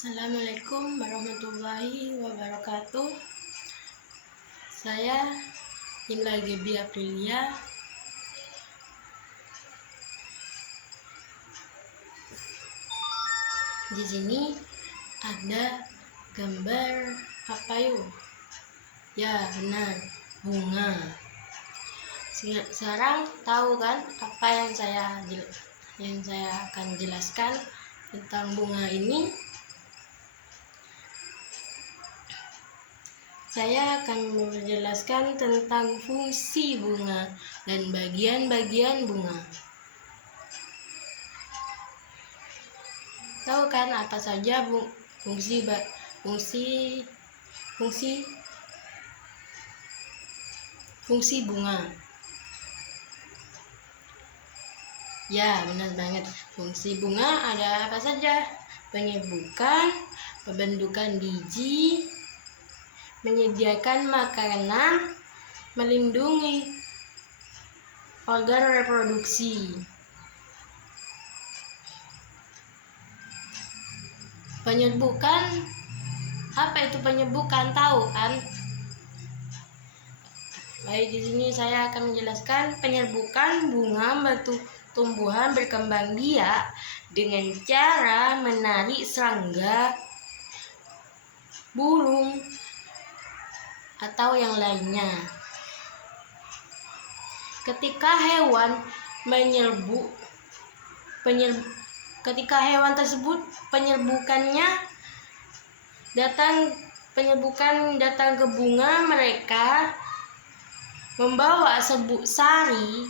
Assalamualaikum warahmatullahi wabarakatuh. Saya Inla Gebi Aprilia. Di sini ada gambar apa yuk? Ya benar, bunga. Sekarang tahu kan apa yang saya akan jelaskan tentang bunga ini? Saya akan menjelaskan tentang fungsi bunga dan bagian-bagian bunga. Tahu kan apa saja fungsi bunga? Ya, benar banget. Fungsi bunga ada apa saja? Penyerbukan, pembentukan biji, menyediakan makanan, melindungi organ reproduksi. Penyerbukan, apa itu penyerbukan? Tahu kan? Baik, di sini saya akan menjelaskan penyerbukan bunga membantu tumbuhan berkembang biak dengan cara menarik serangga, burung, atau yang lainnya. Ketika hewan tersebut penyerbukan datang ke bunga, mereka membawa serbuk sari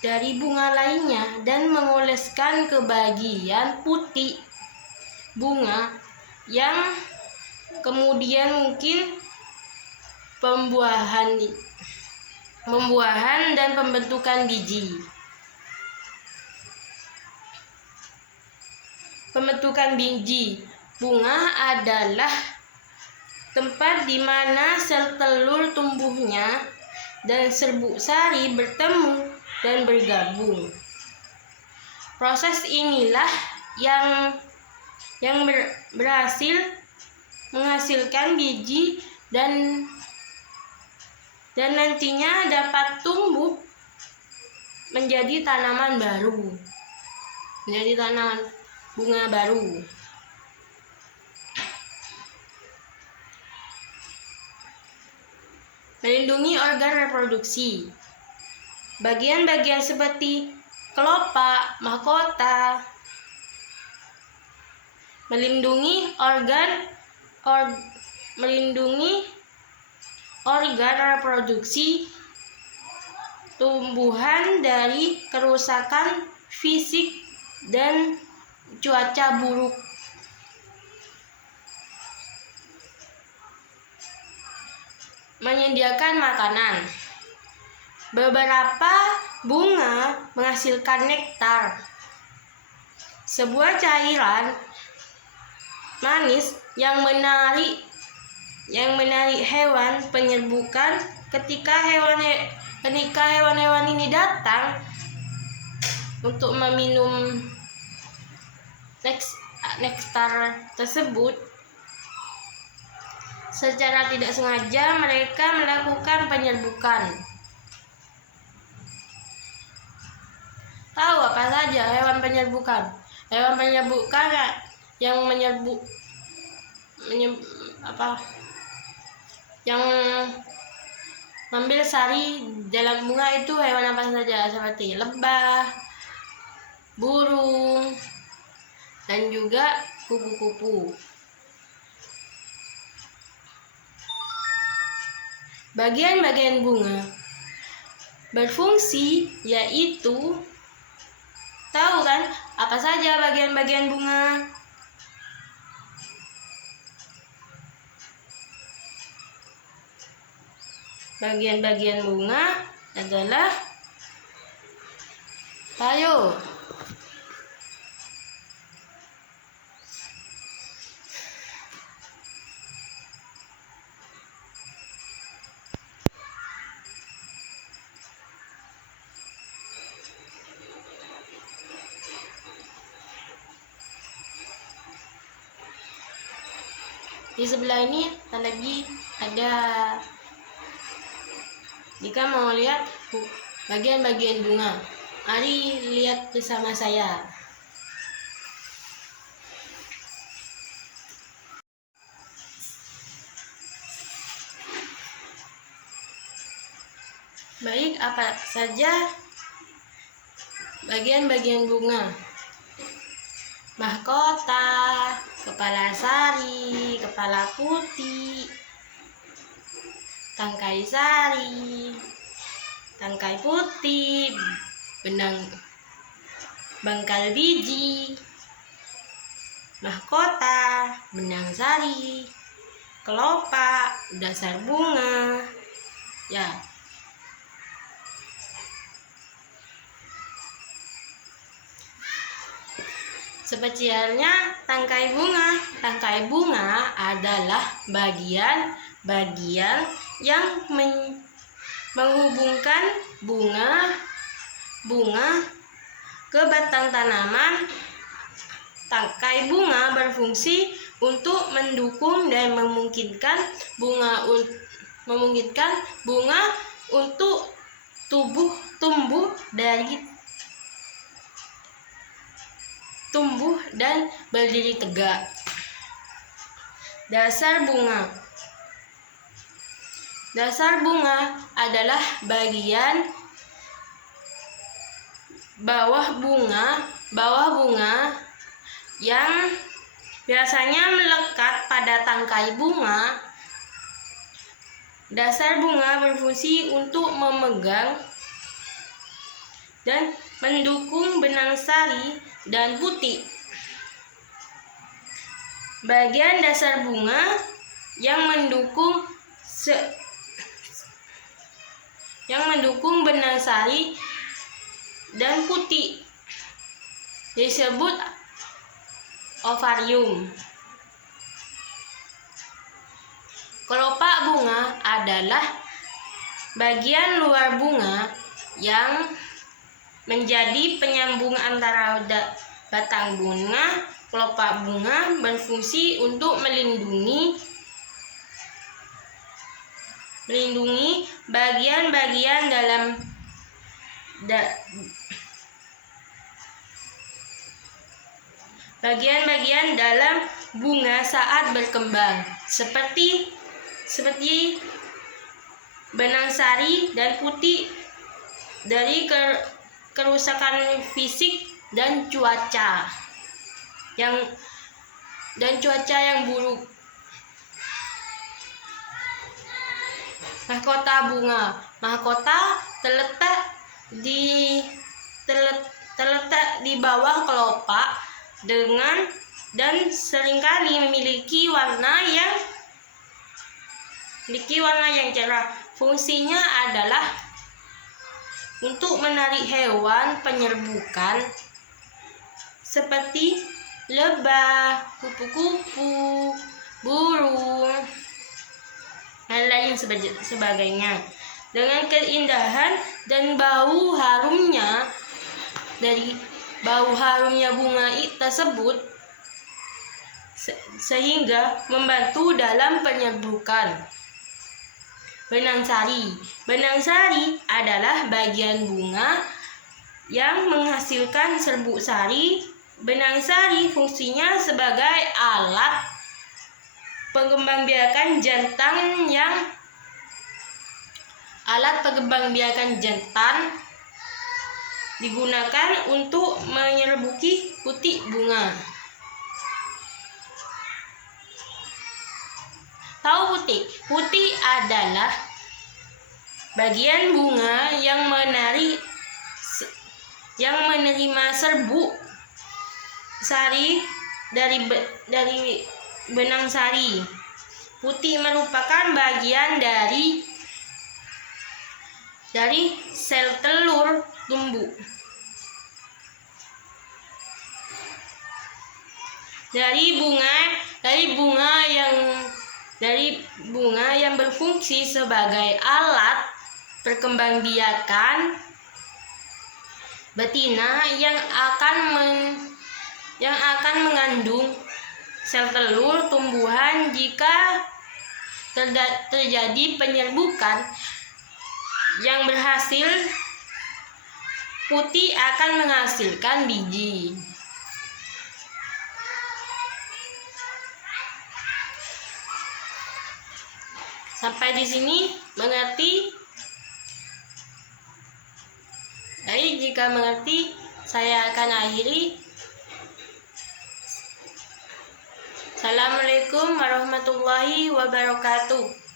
dari bunga lainnya dan mengoleskan ke bagian putih bunga yang kemudian mungkin pembuahan dan pembentukan biji. Pembentukan biji bunga adalah tempat di mana sel telur tumbuhnya dan serbuk sari bertemu dan bergabung. Proses inilah yang berhasil menghasilkan biji dan nantinya dapat tumbuh menjadi tanaman baru, menjadi tanaman bunga baru. Melindungi organ reproduksi. Bagian-bagian seperti kelopak, mahkota, melindungi organ reproduksi tumbuhan dari kerusakan fisik dan cuaca buruk. Menyediakan makanan. Beberapa bunga menghasilkan nektar, sebuah cairan manis yang menarik hewan penyerbukan. Ketika hewan-hewan ini datang untuk meminum nektar tersebut, secara tidak sengaja mereka melakukan penyerbukan. Tahu apa saja hewan penyerbukan? Hewan penyerbukan yang yang mengambil sari dalam bunga itu hewan apa saja, seperti lebah, burung, dan juga kupu-kupu. Bagian-bagian bunga berfungsi, yaitu tahu kan apa saja bagian-bagian bunga? Bagian-bagian bunga adalah Di sebelah ini lagi ada, jika mau lihat bagian-bagian bunga, mari lihat bersama saya. Baik, apa saja bagian-bagian bunga? Mahkota, kepala sari, kepala putih, tangkai sari, tangkai putih, benang bangkal biji, mahkota, benang sari, kelopak, dasar bunga. Ya. Spesialnya tangkai bunga. Tangkai bunga adalah bagian-bagian yang menghubungkan bunga ke batang tanaman. Tangkai bunga berfungsi untuk mendukung dan memungkinkan bunga untuk tumbuh dan berdiri tegak. Dasar bunga. Dasar bunga adalah bagian bawah bunga yang biasanya melekat pada tangkai bunga. Dasar bunga berfungsi untuk memegang dan mendukung benang sari dan putih. Bagian dasar bunga yang mendukung benang sari dan putih disebut ovarium. Kelopak bunga adalah bagian luar bunga yang menjadi penyambung antara batang bunga. Kelopak bunga berfungsi untuk melindungi bagian-bagian dalam bunga saat berkembang, seperti benang sari dan putih dari kerusakan fisik dan cuaca yang buruk. Mahkota bunga. Mahkota terletak di bawah kelopak dan seringkali memiliki warna yang cerah. Fungsinya adalah untuk menarik hewan penyerbukan seperti lebah, kupu-kupu, burung, dan lain sebagainya. Dengan keindahan dan bau harumnya bunga tersebut, sehingga membantu dalam penyerbukan benang sari. Benang sari adalah bagian bunga yang menghasilkan serbuk sari. Benang sari fungsinya sebagai alat pengembangbiakan jantan digunakan untuk menyerbuki putik bunga. Tahu putih? Putih adalah bagian bunga yang menerima serbuk sari dari benang sari. Putih merupakan bagian dari sel telur tumbuh. Dari bunga yang berfungsi sebagai alat perkembangbiakan betina yang akan mengandung sel telur tumbuhan. Jika terjadi penyerbukan yang berhasil, putih akan menghasilkan biji. Sampai di sini mengerti? Baik, jika mengerti, saya akan akhiri. Assalamualaikum warahmatullahi wabarakatuh.